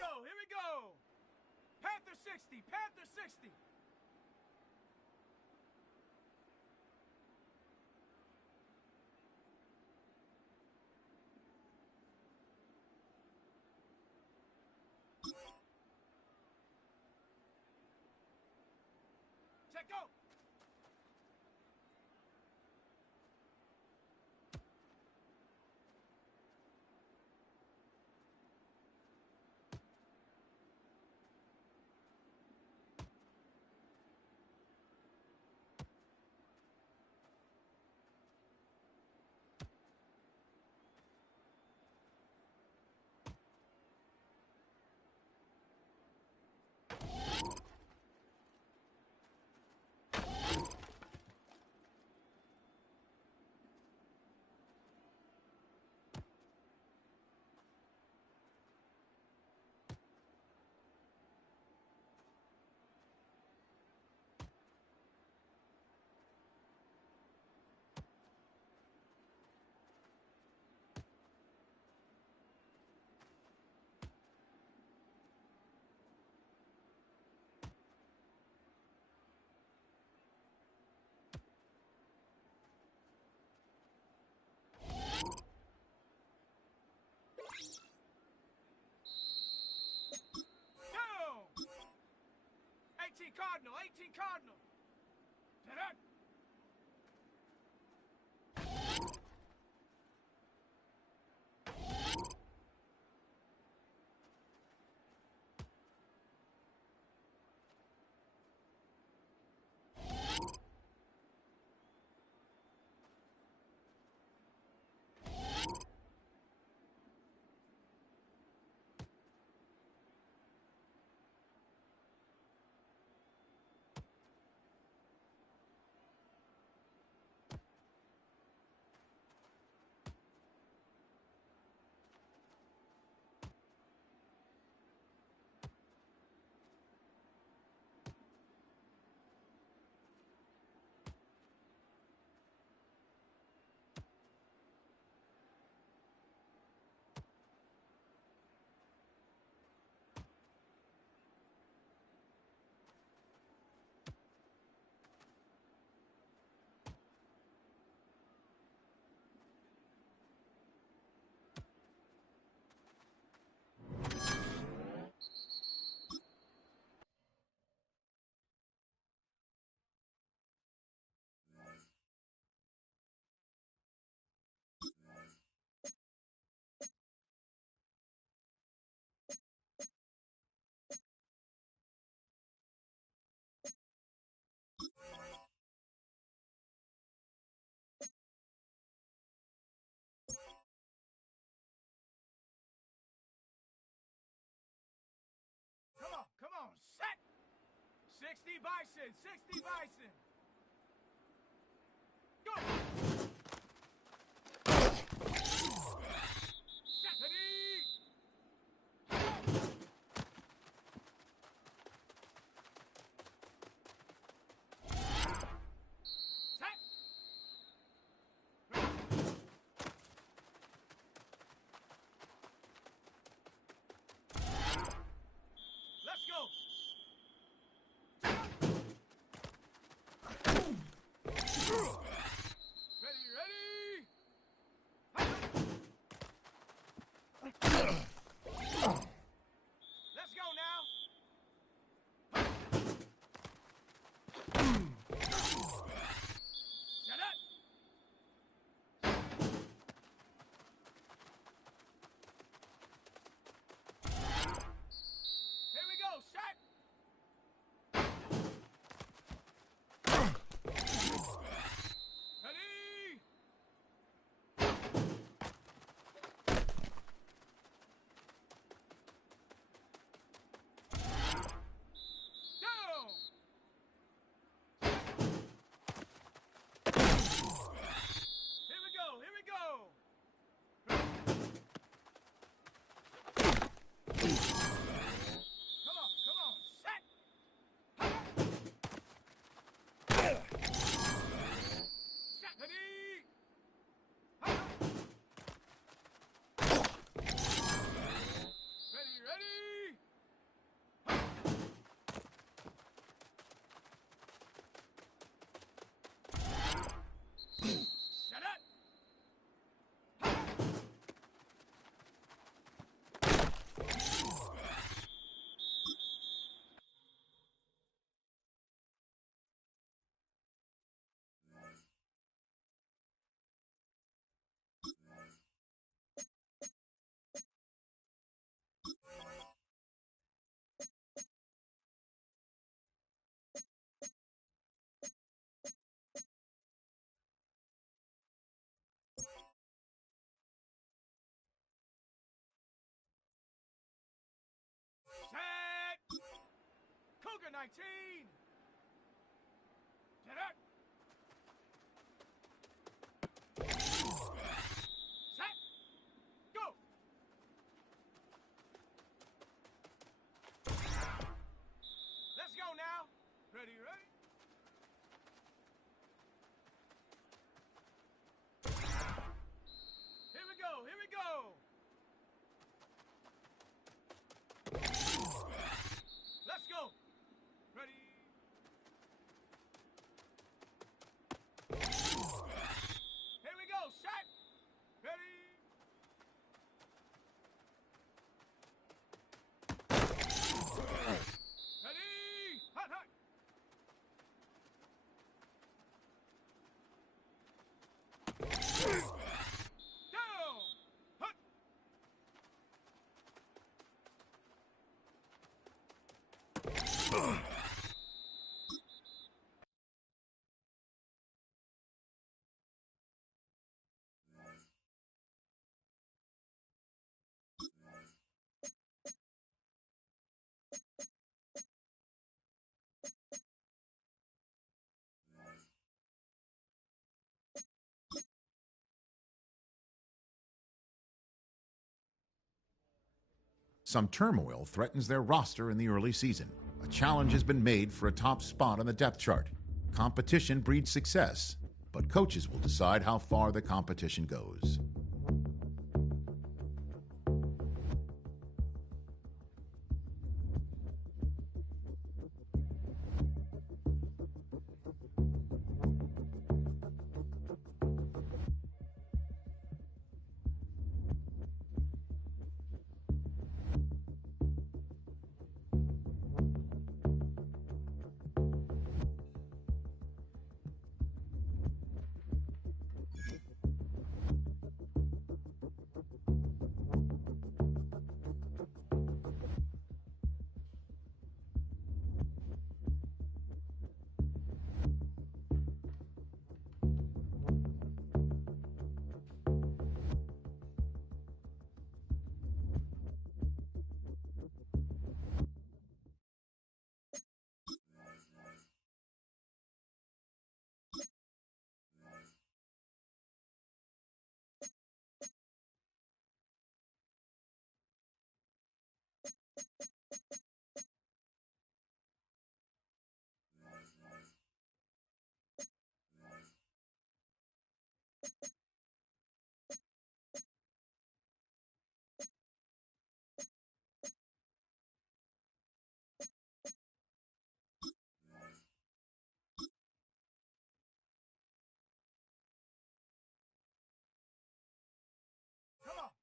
go, here we go. Panther 60, Panther 60. Check, go. Cardinal, 18 Cardinal. Ta-da! Come on, set! 60 Bison, 60 Bison! Go! Stephanie! Set! Let's go! Second 19. Get up. Set. Go. Let's go now. Ready, ready. Here we go, here we go. Let's go. Ready. Here we go, set. Ready. Ready. Hot, hot. Down. Hot. Some turmoil threatens their roster in the early season. A challenge has been made for a top spot on the depth chart. Competition breeds success, but coaches will decide how far the competition goes.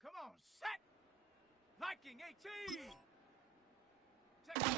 Come on, set. Liking 18. Check.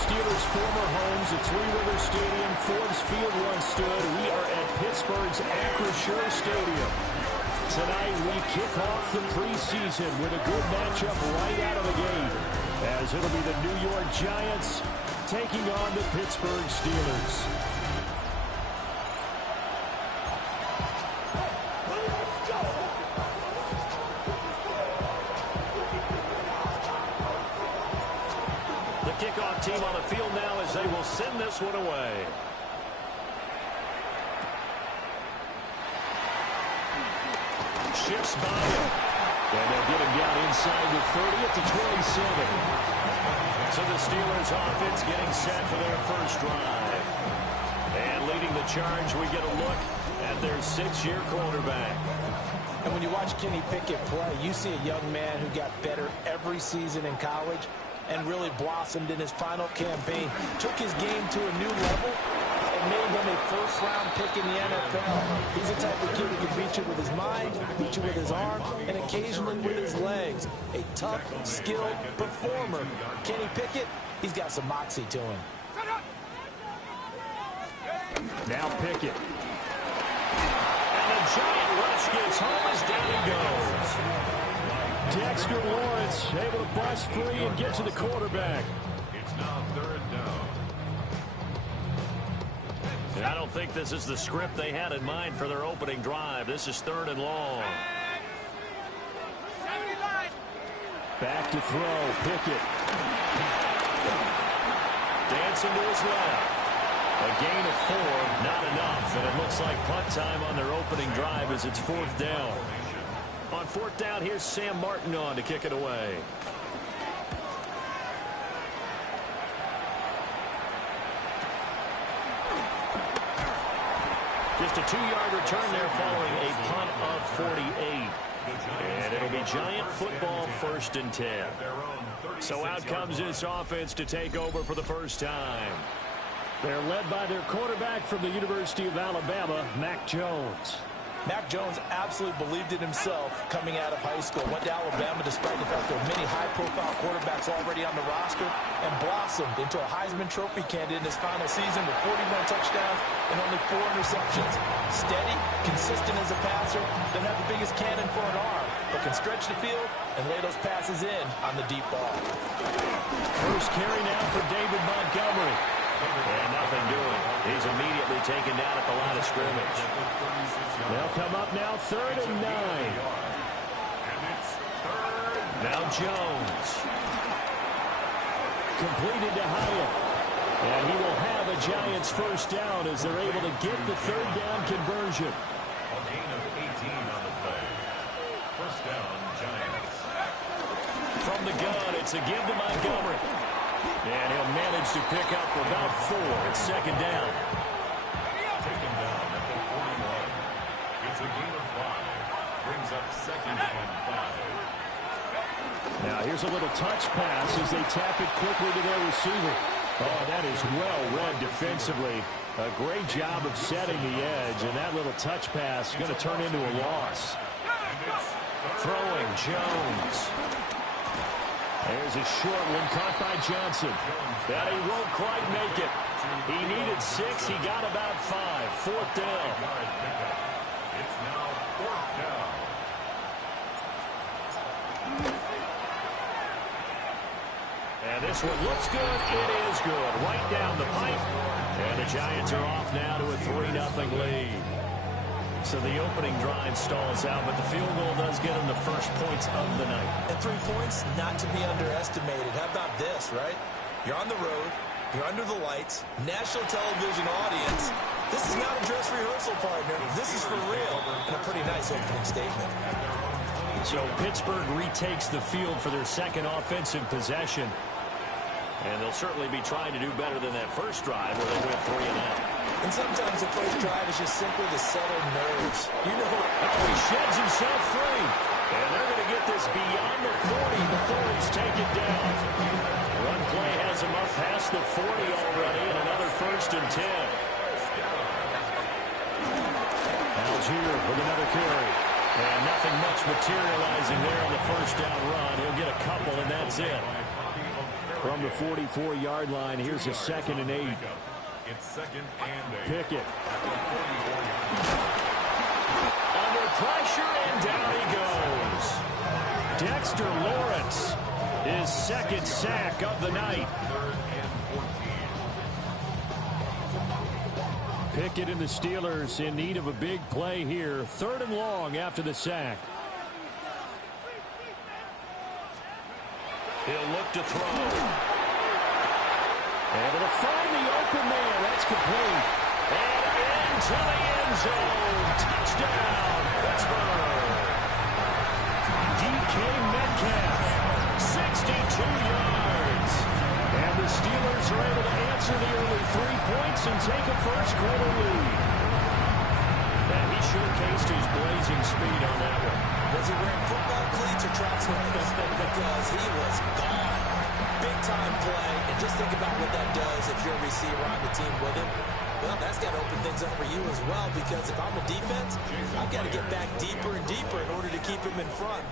Steelers' former homes at Three River Stadium, Forbes Field once stood. We are at Pittsburgh's Acrisure Stadium. Tonight, we kick off the preseason with a good matchup right out of the gate, as it'll be the New York Giants taking on the Pittsburgh Steelers. The kickoff team on the field now as they will send this one away. Shifts by him. And they'll get him down inside the 30 at the 27. So the Steelers offense getting set for their first drive. And leading the charge, we get a look at their 6-year quarterback. And when you watch Kenny Pickett play, you see a young man who got better every season in college and really blossomed in his final campaign. Took his game to a new level and made him a first-round pick in the NFL. He's the type of kid who can beat you with his mind, beat you with his arm, and occasionally with his legs. A tough, skilled performer. Kenny Pickett, he's got some moxie to him. Now Pickett. And the giant rush gets home as down he goes. Dexter Lawrence able to bust free and get to the quarterback. It's now 3rd down. And I don't think this is the script they had in mind for their opening drive. This is 3rd and long. Back to throw. Pickett. Dancing to his left. A gain of 4, not enough. And it looks like punt time on their opening drive as it's 4th down. On 4th down, here's Sam Martin on to kick it away. Just a 2-yard return there following a punt of 48. And it'll be Giant football 1st and 10. So out comes this offense to take over for the first time. They're led by their quarterback from the University of Alabama, Mac Jones. Mac Jones absolutely believed in himself coming out of high school. Went to Alabama despite the fact there are many high-profile quarterbacks already on the roster and blossomed into a Heisman Trophy candidate in his final season with 41 touchdowns and only 4 interceptions. Steady, consistent as a passer, doesn't have the biggest cannon for an arm, but can stretch the field and lay those passes in on the deep ball. First carry now for David Montgomery. And nothing doing. He's immediately taken down at the line of scrimmage. They'll come up now 3rd and 9. Now Jones. Completed to Hyatt. And he will have a Giants first down as they're able to get the 3rd down conversion. A gain of 18 on the play. First down, Giants. From the gun, it's a give to Montgomery. And he'll manage to pick up about 4 at 2nd down. Taken down at the 41. It's a gain of 5. Brings up 2nd and 5. Now here's a little touch pass as they tap it quickly to their receiver. Oh, that is well read defensively. A great job of setting the edge, and that little touch pass is going to turn into a loss. Throwing Jones. There's a short one caught by Johnson. But he won't quite make it. He needed 6. He got about 5. 4th down. It's now 4th down. And this one looks good. It is good. Right down the pipe. And the Giants are off now to a 3-0 lead. So the opening drive stalls out, but the field goal does get them the first points of the night. And 3 points, not to be underestimated. How about this, right? You're on the road. You're under the lights. National television audience. This is not a dress rehearsal, partner. This is for real. And a pretty nice opening statement. So Pittsburgh retakes the field for their second offensive possession. And they'll certainly be trying to do better than that first drive where they went 3 and out. And sometimes the first drive is just simply to settle nerves. You know, he sheds himself free. And they're going to get this beyond the 40 before he's taken down. Run play has him up past the 40 already, and another 1st and 10. Algier with another carry. And nothing much materializing there on the first down run. He'll get a couple, and that's it. From the 44-yard line, here's a 2nd and 8. It's 2nd and 8. Pickett. Under pressure, and down he goes. Dexter Lawrence, his 2nd sack of the night. 3rd and 14. Pickett and the Steelers in need of a big play here. 3rd and long after the sack. He'll look to throw. Able to find the open man. That's complete. And into the end zone. Touchdown, Pittsburgh. DK Metcalf, 62 yards. And the Steelers are able to answer the early 3 points and take a first-quarter lead. And he showcased his blazing speed on that one. Was he wearing football cleats or track sweaters? Because he was gone. Big-time play. And just think about what that does if you're a receiver on the team with him. Well, that's got to open things up for you as well, because if I'm a defense, I've got to get back deeper and deeper in order to keep him in front.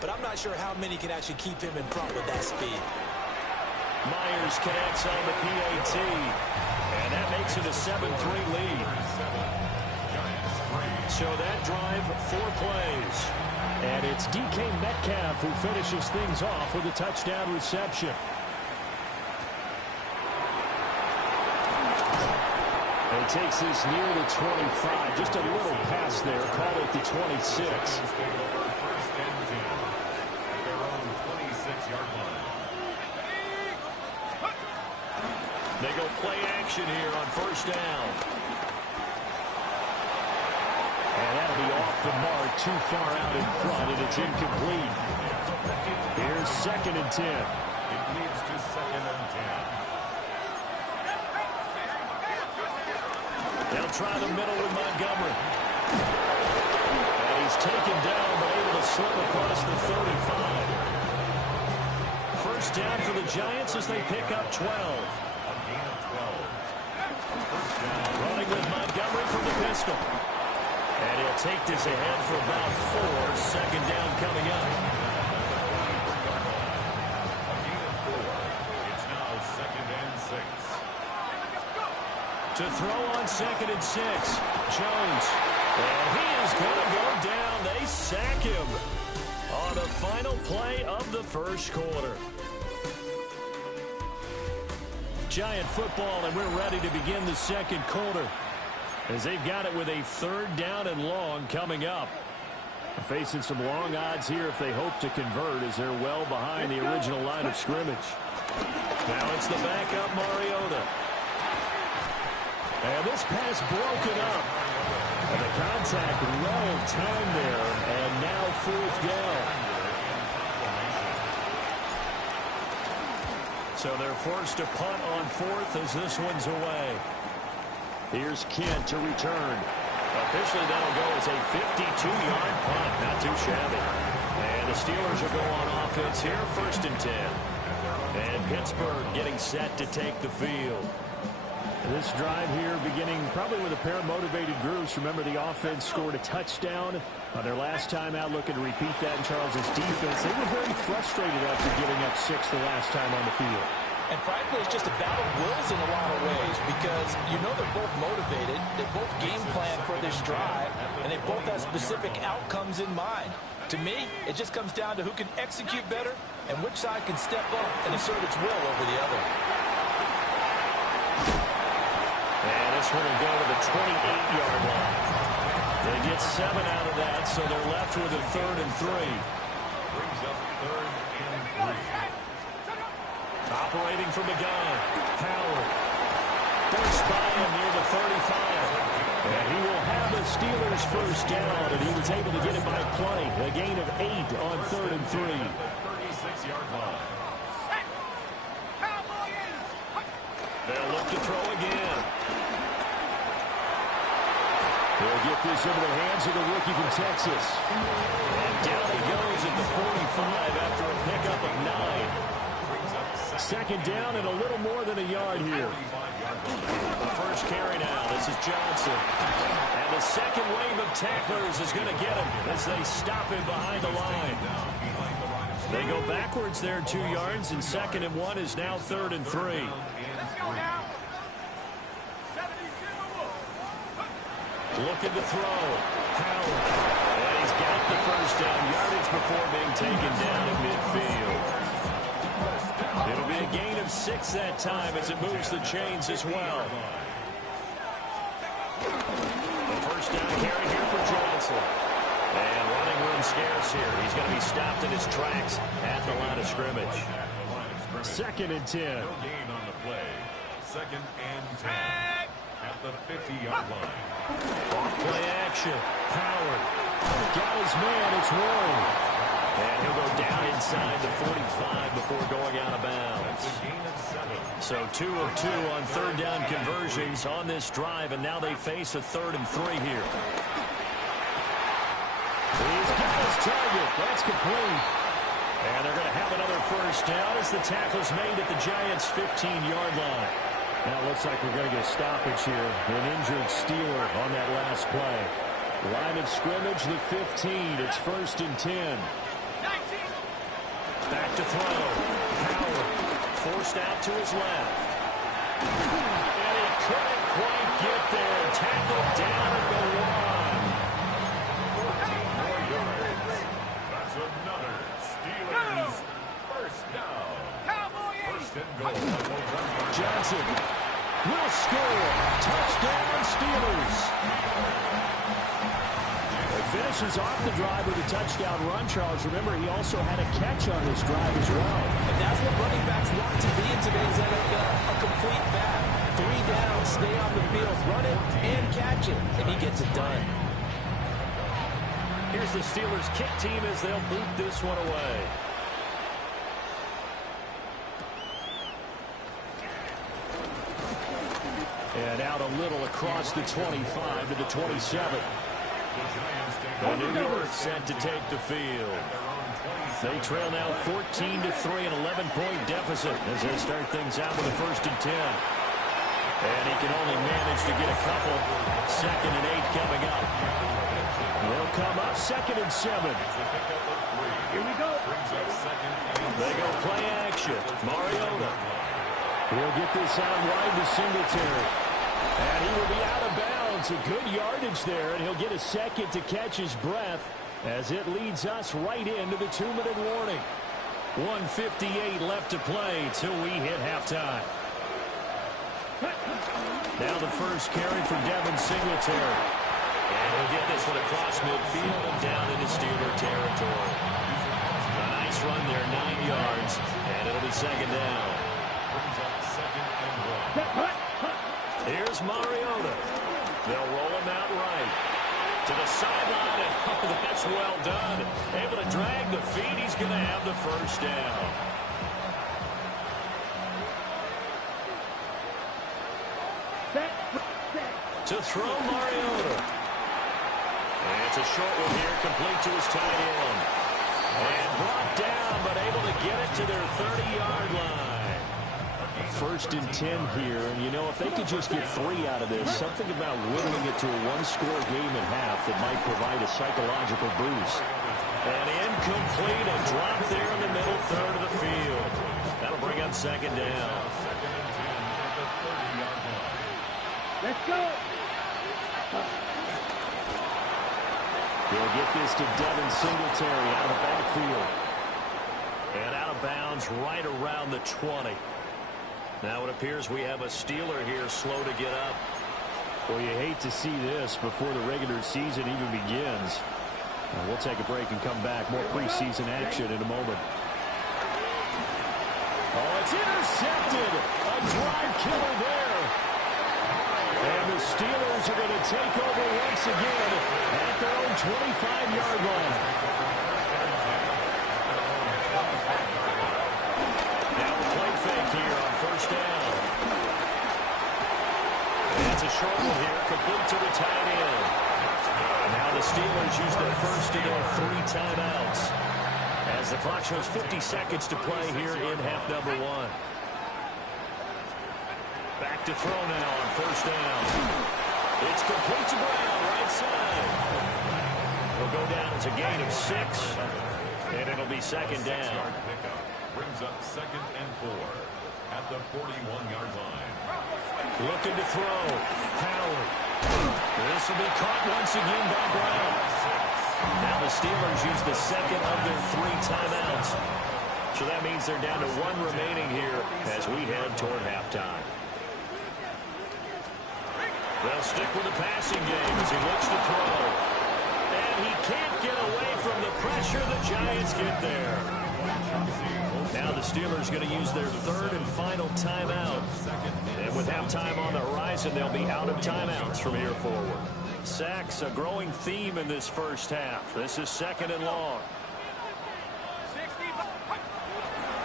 But I'm not sure how many can actually keep him in front with that speed. Myers connects on the PAT. And that makes it a 7-3 lead. So that drive, 4 plays. And it's DK Metcalf who finishes things off with a touchdown reception. And he takes this near the 25. Just a little pass there. Call it the 26. They go play action here on 1st down. And that'll be off the mark, too far out in front, and it's incomplete. Here's 2nd and 10. It leads to 2nd and 10. They'll try the middle with Montgomery. And he's taken down, but able to slip across the 35. 1st down for the Giants as they pick up 12. A gain of 12. Running with Montgomery from the pistol. And he'll take this ahead for about 4. 2nd down coming up. A gain of 4. It's now 2nd and 6. To throw on 2nd and 6. Jones. And he is going to go down. They sack him on the final play of the 1st quarter. Giant football, and we're ready to begin the 2nd quarter, as they've got it with a 3rd down and long coming up. Facing some long odds here if they hope to convert, as they're well behind the original line of scrimmage. Now it's the backup Mariota. And this pass broken up. And the contact well timed there, and now 4th down. So they're forced to punt on 4th as this one's away. Here's Kent to return. Officially, that'll go as a 52-yard punt. Not too shabby. And the Steelers will go on offense here, 1st and 10. And Pittsburgh getting set to take the field. This drive here beginning probably with a pair of motivated groups. Remember, the offense scored a touchdown on their last time out, looking to repeat that in Charles's defense. They were very frustrated after giving up 6 the last time on the field. And frankly, it's just a battle of wills in a lot of ways, because you know they're both motivated, they both game plan for this drive, and they both have specific outcomes in mind. To me, it just comes down to who can execute better and which side can step up and assert its will over the other. And this one will go to the 28-yard line. They get 7 out of that, so they're left with a 3rd and 3. Brings up 3rd and 3. Operating from the gun, Howard. Forced by him near the 35. And he will have the Steelers 1st down, and he was able to get it by play. A gain of 8 on 3rd and 3. 36-yard line. They'll look to throw again. They'll get this into the hands of the rookie from Texas. And down he goes at the 45 after a pickup of 9. 2nd down and a little more than a yard here. The first carry now. This is Johnson. And the second wave of tacklers is going to get him as they stop him behind the line. They go backwards there 2 yards, and 2nd and 1 is now 3rd and 3. Let's go now. 72. Looking to throw. Howard. And he's got the first down. Yardage before being taken down at midfield. It'll be a gain of 6 that time as it moves the chains as well. The first down carry here for Johnson. And running room scarce here. He's going to be stopped in his tracks at the line of scrimmage. 2nd and 10. No gain on the play. 2nd and 10 at the 50-yard line. Off play action. Howard. Got his man. It's Warren. And he'll go down inside the 45 before going out of bounds. So 2 of 2 on 3rd down conversions on this drive, and now they face a 3rd and 3 here. He's got his target. That's complete. And they're going to have another first down as the tackle's made at the Giants' 15-yard line. Now it looks like we're going to get a stoppage here. An injured Steeler on that last play. Line of scrimmage, the 15. It's 1st and 10. Back to throw. Howard forced out to his left. And he couldn't quite get there. Tackled down at the 1. 14 more yards. That's another Steelers first down. First and goal. Johnson will score. Touchdown, Steelers. Finishes off the drive with a touchdown run, Charles. Remember, he also had a catch on this drive as well. And that's what running backs want to be in today's NFL, a complete back. 3 down, stay on the field, run it and catch it, and he gets it done. Here's the Steelers kick team as they'll boot this one away. And out a little across the 25 to the 27. And New York set to take the field. They trail now 14-3, an 11-point deficit as they start things out with a 1st and 10. And he can only manage to get a couple. 2nd and 8 coming up. They'll come up 2nd and 7. Here we go. They go play action. Mariota. He'll get this out wide to Singletary. And he will be out of bounds. A good yardage there, and he'll get a second to catch his breath as it leads us right into the 2-minute warning. 1:58 left to play till we hit halftime. Now the first carry for Devin Singletary. And he'll get this one across midfield and down into Steeler territory. A nice run there, 9 yards, and it'll be 2nd down. Here's Mariota. They'll roll him out right. To the sideline, and oh, that's well done. Able to drag the feet. He's going to have the first down. To throw Mariota. And it's a short one here, complete to his tight end. And brought down, but able to get it to their 30-yard line. 1st and 10 here, and you know, if they could just get 3 out of this, something about whittling it to a 1-score game at half that might provide a psychological boost. And incomplete, a drop there in the middle third of the field. That'll bring up 2nd down. Let's go. He'll get this to Devin Singletary out of the backfield. And out of bounds right around the 20. Now it appears we have a Steeler here slow to get up. Well, you hate to see this before the regular season even begins. We'll take a break and come back. More preseason action in a moment. Oh, it's intercepted. A drive killer there. And the Steelers are going to take over once again at their own 25-yard line. Now a play fake here on 1st down. And it's a short one here, complete to the tight end. Now the Steelers use their first of their 3 timeouts as the clock shows 50 seconds to play here in half number 1. Back to throw now on 1st down. It's complete to Brown, right side. It'll go down as a gain of 6. And it'll be second down. Pickup brings up 2nd and 4 at the 41-yard line. Looking to throw. Howard. This will be caught once again by Brown. Now the Steelers use the second of their 3 timeouts. So that means they're down to 1 remaining here as we head toward halftime. They'll stick with the passing game as he looks to throw. And he can't get away from the pressure. The Giants get there. Now the Steelers going to use their 3rd and final timeout. And with halftime on the horizon, they'll be out of timeouts from here forward. Sacks, a growing theme in this first half. This is 2nd and long.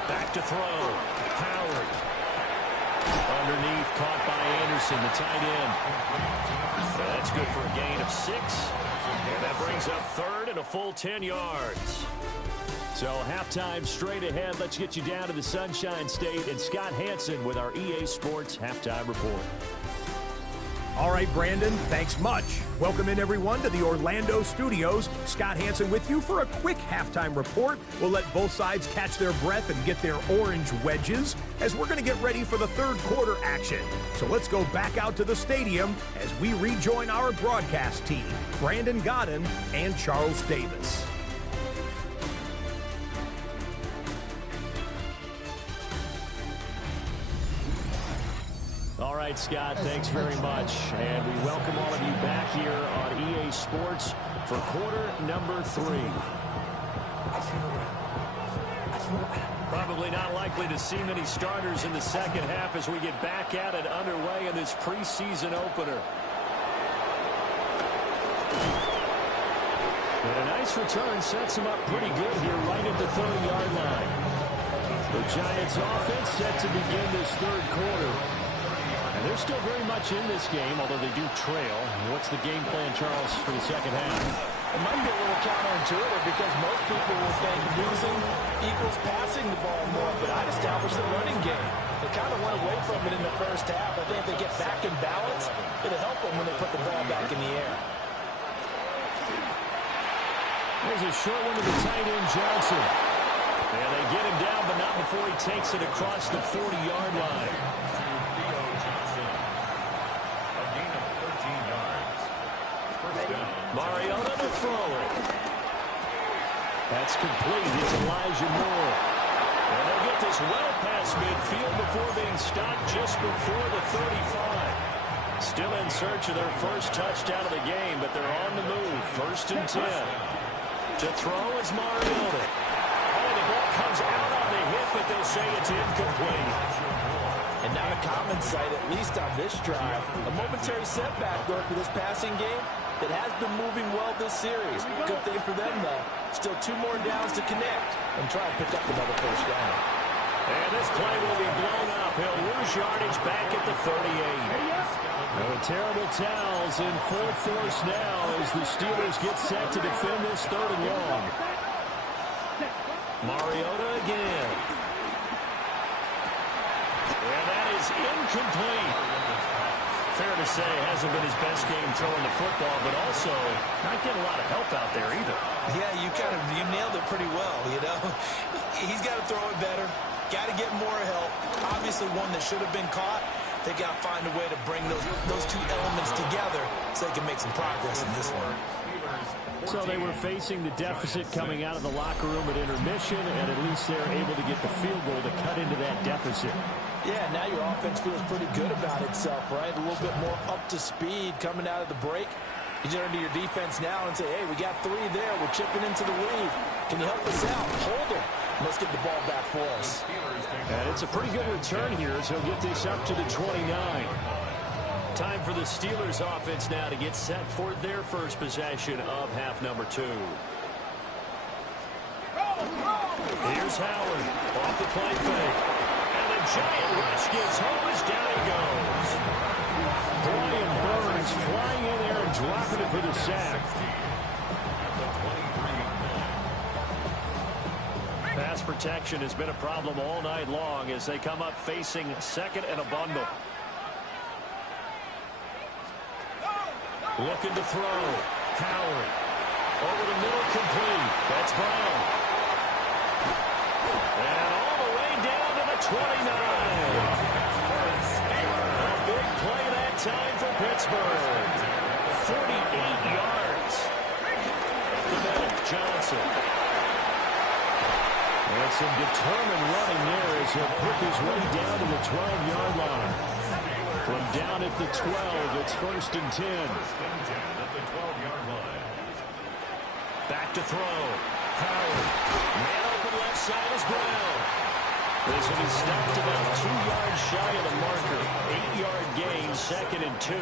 Back to throw. Howard. Underneath, caught by Anderson, the tight end. That's good for a gain of 6. And that brings up 3rd and a full 10 yards. So halftime straight ahead. Let's get you down to the Sunshine State and Scott Hansen with our EA Sports Halftime Report. All right, Brandon, thanks much. Welcome in, everyone, to the Orlando studios. Scott Hansen with you for a quick halftime report. We'll let both sides catch their breath and get their orange wedges as we're going to get ready for the 3rd quarter action. So let's go back out to the stadium as we rejoin our broadcast team, Brandon Godden and Charles Davis. All right, Scott, thanks very much. And we welcome all of you back here on EA Sports for quarter number 3. Probably not likely to see many starters in the second half as we get back at it underway in this preseason opener. And a nice return sets them up pretty good here right at the 30-yard line. The Giants offense set to begin this 3rd quarter. And they're still very much in this game, although they do trail. What's the game plan, Charles, for the second half? It might be a little counterintuitive because most people will think losing equals passing the ball more, but I'd establish the running game. They kind of went away from it in the first half. I think if they get back in balance, it'll help them when they put the ball back in the air. There's a short one to the tight end, Johnson. And they get him down, but not before he takes it across the 40-yard line. Mariota to throw it. That's complete. It's Elijah Moore. And they'll get this well past midfield before being stopped just before the 35. Still in search of their first touchdown of the game, but they're on the move. 1st and 10. To throw is Mariota. Oh, the ball comes out on the hit, but they'll say it's incomplete. And not a common sight, at least on this drive. A momentary setback, though, for this passing game that has been moving well this series. Good thing for them, though. Still 2 more downs to connect and try to pick up another first down. And this play will be blown up. He'll lose yardage back at the 38. The terrible towels in full force now as the Steelers get set to defend this 3rd and long. Mariota again. And that is incomplete. Fair to say, hasn't been his best game throwing the football, but also not getting a lot of help out there either. Yeah, you nailed it pretty well, you know. He's got to throw it better. Got to get more help. Obviously one that should have been caught. They got to find a way to bring those 2 elements together so they can make some progress in this one. So they were facing the deficit coming out of the locker room at intermission, and at least they're able to get the field goal to cut into that deficit. Yeah, now your offense feels pretty good about itself, right? A little bit more up to speed coming out of the break. You turn to your defense now and say, hey, we got 3 there. We're chipping into the lead. Can you help us out? Hold it. Let's get the ball back for us. And it's a pretty good return here as he'll get this up to the 29. Time for the Steelers offense now to get set for their first possession of half number 2. Here's Howard off the play fake. And the giant rush gets home as down he goes. Brian Burns flying in there and dropping it for the sack. Pass protection has been a problem all night long as they come up facing 2nd and a bundle. Looking to throw. Howard. Over the middle, complete. That's Brown. A big play that time for Pittsburgh. 48 yards. To middle, Johnson. And some determined running there as he'll pick his way down to the 12-yard line. From down at the 12, it's 1st and 10. Back to throw. Howard. Man open left side is Brown. This will be stopped about 2 yards shy of the marker. 8-yard gain, 2nd and 2.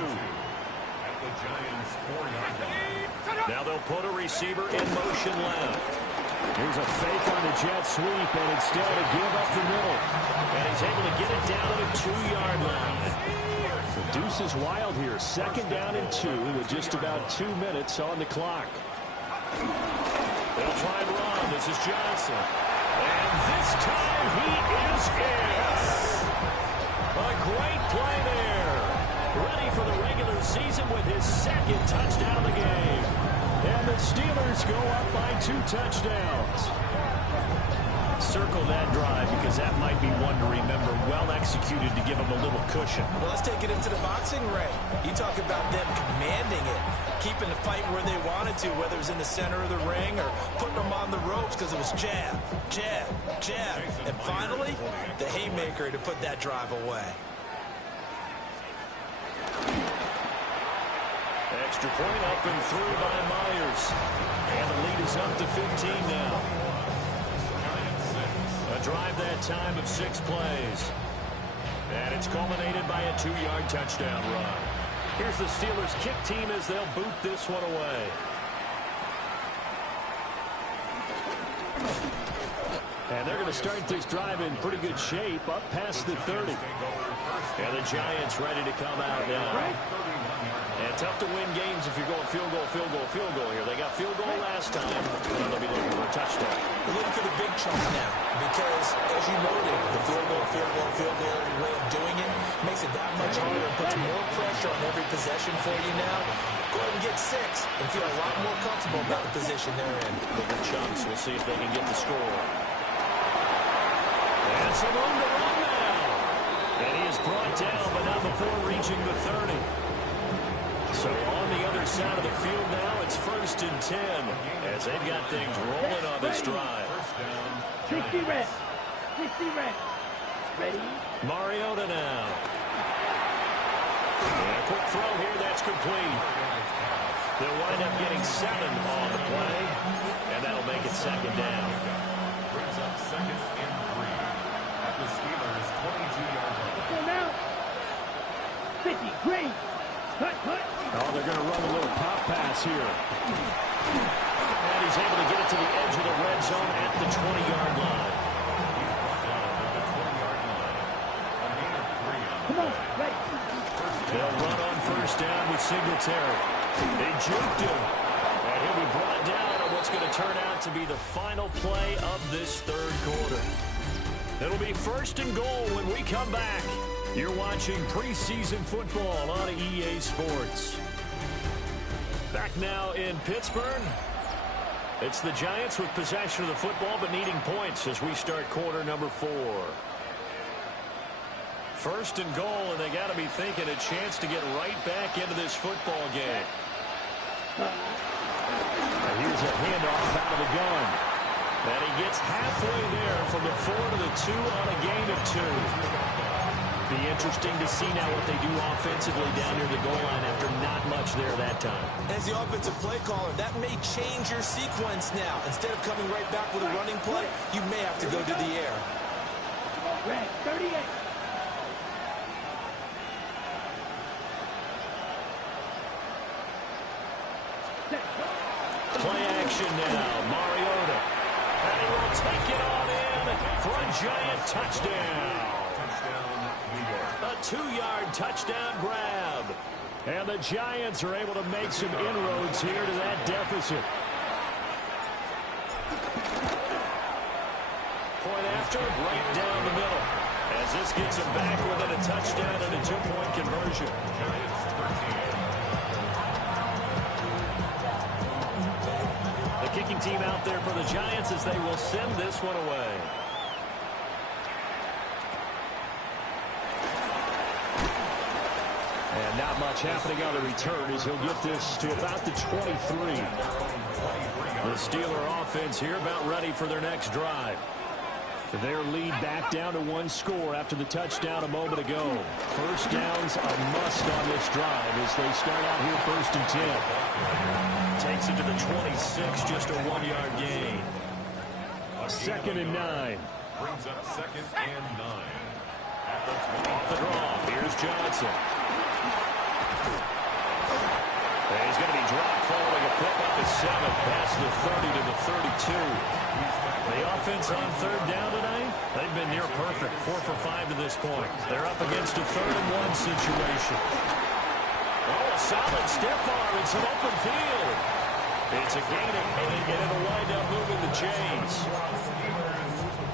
Now they'll put a receiver in motion left. Here's a fake on the jet sweep, and instead to give up the middle. And he's able to get it down to the 2-yard line. The deuce is wild here. 2nd down and 2 with just about 2 minutes on the clock. They'll try and run. This is Johnson. And this time he is in. A great play there. Ready for the regular season with his 2nd touchdown of the game. And the Steelers go up by 2 touchdowns. Circle that drive because that might be one to remember. Well executed to give him a little cushion. Well, let's take it into the boxing ring. You talk about them commanding it, keeping the fight where they wanted to, whether it was in the center of the ring or putting them on the ropes because it was jab, jab, jab. And finally, the haymaker to put that drive away. Extra point up and through by Myers. And the lead is up to 15 now. A drive that time of 6 plays. And it's culminated by a 2-yard touchdown run. Here's the Steelers kick team as they'll boot this one away. And they're going to start this drive in pretty good shape up past the 30. And the Giants ready to come out now. And tough to win games if you're going field goal, field goal, field goal here. They got field goal last time, and they'll be looking for a touchdown. They're looking for the big chunk now because, as you noted, the field goal way of doing it makes it that much harder and puts more pressure on every possession for you now. Go ahead and get 6 and feel a lot more comfortable about the position they're in. Bigger chunks. We'll see if they can get the score. And some room to run now. And he is brought down, but not before reaching the 30. So on the other side of the field now, it's 1st and 10 as they've got things rolling on this drive. 60 reps. 60 reps. Ready? Mariota now. And a quick throw here, that's complete. They'll wind up getting 7 on the play, and that'll make it 2nd down. Brings up 2nd and 3 at the Steelers' 22-yard line. Come out. 50. Great. Cut. Oh, they're going to run a little pop pass here. And he's able to get it to the edge of the red zone at the 20-yard line. Come on, right. They'll run on 1st down with Singletary. They juked him. And he'll be brought down on what's going to turn out to be the final play of this 3rd quarter. It'll be 1st and goal when we come back. You're watching preseason football on EA Sports. Back now in Pittsburgh. It's the Giants with possession of the football but needing points as we start quarter number 4. 1st and goal, and they got to be thinking a chance to get right back into this football game. And here's a handoff out of the gun. And he gets halfway there from the 4 to the 2 on a gain of 2. Be interesting to see now what they do offensively down near the goal line after not much there that time. As the offensive play caller, that may change your sequence now. Instead of coming right back with a running play, you may have to go to the air. Red, 38. Play action now. Mariota. And he will take it on in for a Giant touchdown. A 2-yard touchdown grab. And the Giants are able to make some inroads here to that deficit. Point after, right down the middle. As this gets him back within a touchdown and a 2-point conversion. The kicking team out there for the Giants as they will send this one away. And not much happening on the return as he'll get this to about the 23. The Steeler offense here about ready for their next drive. Their lead back down to one score after the touchdown a moment ago. First down's a must on this drive as they start out here 1st and 10. Takes it to the 26, just a 1-yard gain. 2nd and 9. Brings up 2nd and 9. Off the draw, here's Johnson. And he's going to be dropped following a pickup of 7 past the 30 to the 32. The offense on 3rd down tonight, they've been near perfect, 4 for 5 to this point. They're up against a 3rd and 1 situation. Oh, a solid stiff arm and some open field. It's a gain of 8, and it'll wind up moving the chains.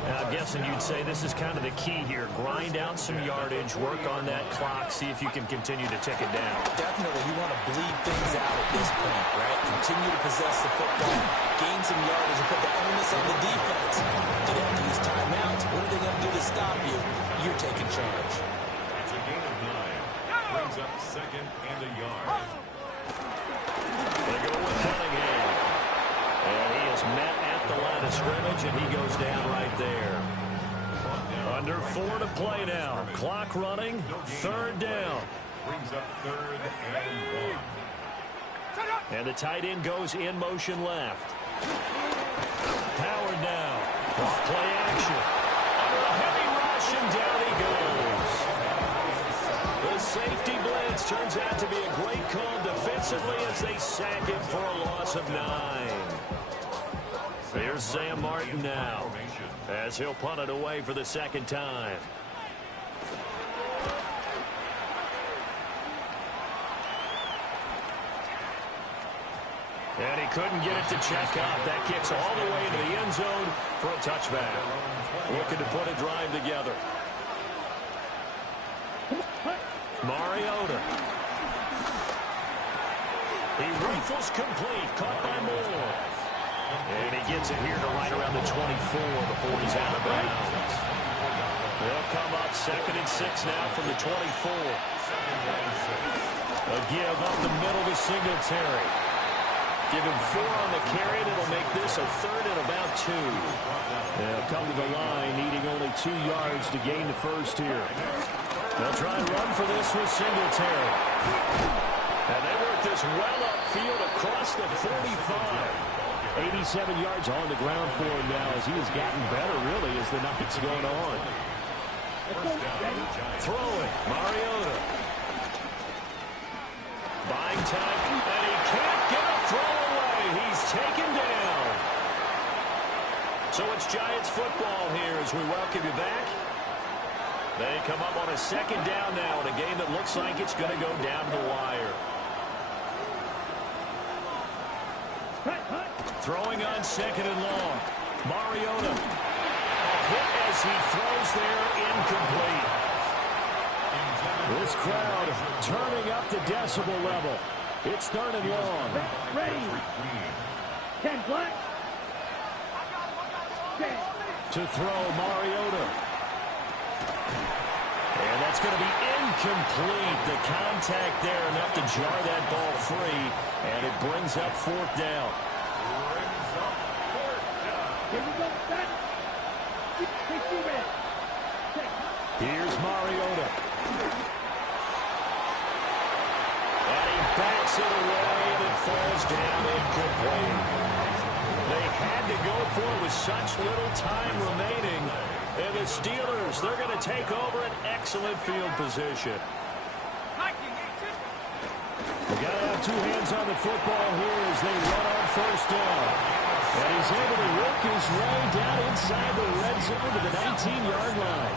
Now, I'm guessing you'd say this is kind of the key here. Grind out some yardage, work on that clock, see if you can continue to tick it down. Definitely, you want to bleed things out at this point, right? Continue to possess the football, gain some yardage, and put the onus on the defense. Do they have to use timeouts? What are they going to do to stop you? You're taking charge. It's a gain of 9. Brings up 2nd and a yard. They go with Cunningham. And he is met at the line of scrimmage, and he goes down right there. Under 4 to play now. Clock running. 3rd down. Brings up 3rd and 1. And the tight end goes in motion left. Howard now. Off play action. Under a heavy rush, and down he goes. The safety blitz turns out to be a great call defensively as they sack him for a loss of 9. Here's Sam Martin now as he'll punt it away for the 2nd time. And he couldn't get it to check up. That kicks all the way into the end zone for a touchback. Looking to put a drive together. Mariota. He rifles complete. Caught by Moore. And he gets it here to right around the 24 before he's out of bounds. They'll come up 2nd and 6 now from the 24. A give up the middle to Singletary. Give him 4 on the carry, and it'll make this a 3rd and about 2. They'll come to the line, needing only 2 yards to gain the first here. They'll try and run for this with Singletary. And they work this well upfield across the 45. 87 yards on the ground for him now as he has gotten better, really, as the night's going on. Throwing, Mariota. Buying time, and he can't get a throw away. He's taken down. So it's Giants football here as we welcome you back. They come up on a 2nd down now in a game that looks like it's going to go down the wire. Throwing on 2nd and long. Mariota. A hit as he throws there, incomplete. This crowd turning up the decibel level. It's 3rd and long. Ready. 10 black. To throw, Mariota. And that's going to be incomplete. The contact there enough to jar that ball free. And it brings up 4th down. Here we go, back. 60 red. Here's Mariota. And he backs it away, and it falls down incomplete. They had to go for it with such little time remaining. And the Steelers, they're going to take over an excellent field position. They got to have 2 hands on the football here as they run on 1st down. And he's able to work his way down inside the red zone to the 19-yard line.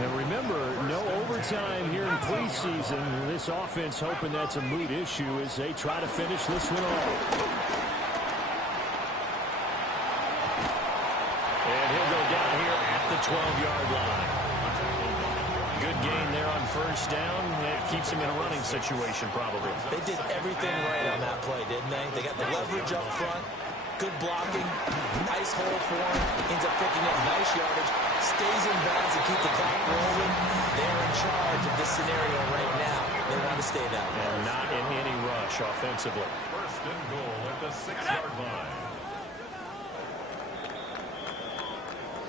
And remember, no overtime here in preseason. This offense hoping that's a moot issue as they try to finish this one off. And he'll go down here at the 12-yard line. Good gain there on 1st down. It keeps him in a running situation, probably. They did everything right on that play, didn't they? They got the leverage up front. Good blocking. Nice hole for him. Ends up picking up nice yardage. Stays in bounds to keep the clock rolling. They're in charge of this scenario right now. They want to stay that way. And not in any rush offensively. First and goal at the 6-yard line.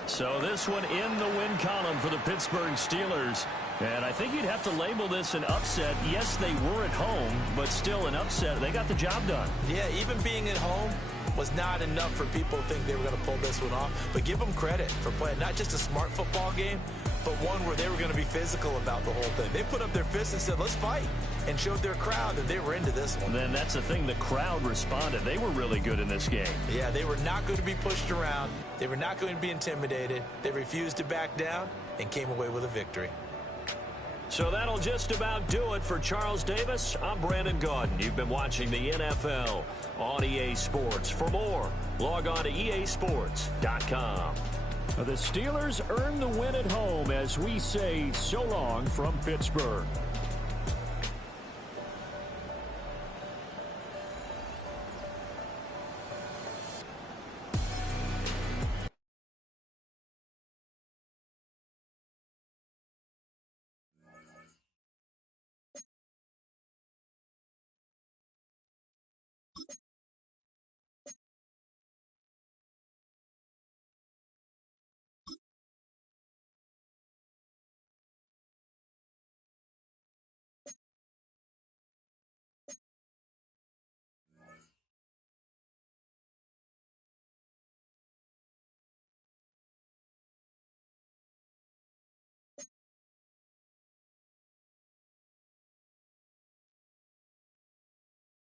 So this one in the win column for the Pittsburgh Steelers. And I think you'd have to label this an upset. Yes, they were at home, but still an upset. They got the job done. Yeah, even being at home was not enough for people to think they were going to pull this one off. But give them credit for playing not just a smart football game, but one where they were going to be physical about the whole thing. They put up their fists and said, let's fight, and showed their crowd that they were into this one. And then that's the thing, the crowd responded. They were really good in this game. Yeah, they were not going to be pushed around. They were not going to be intimidated. They refused to back down and came away with a victory. So that'll just about do it for Charles Davis. I'm Brandon Gaudin. You've been watching the NFL on EA Sports. For more, log on to easports.com. The Steelers earn the win at home as we say so long from Pittsburgh.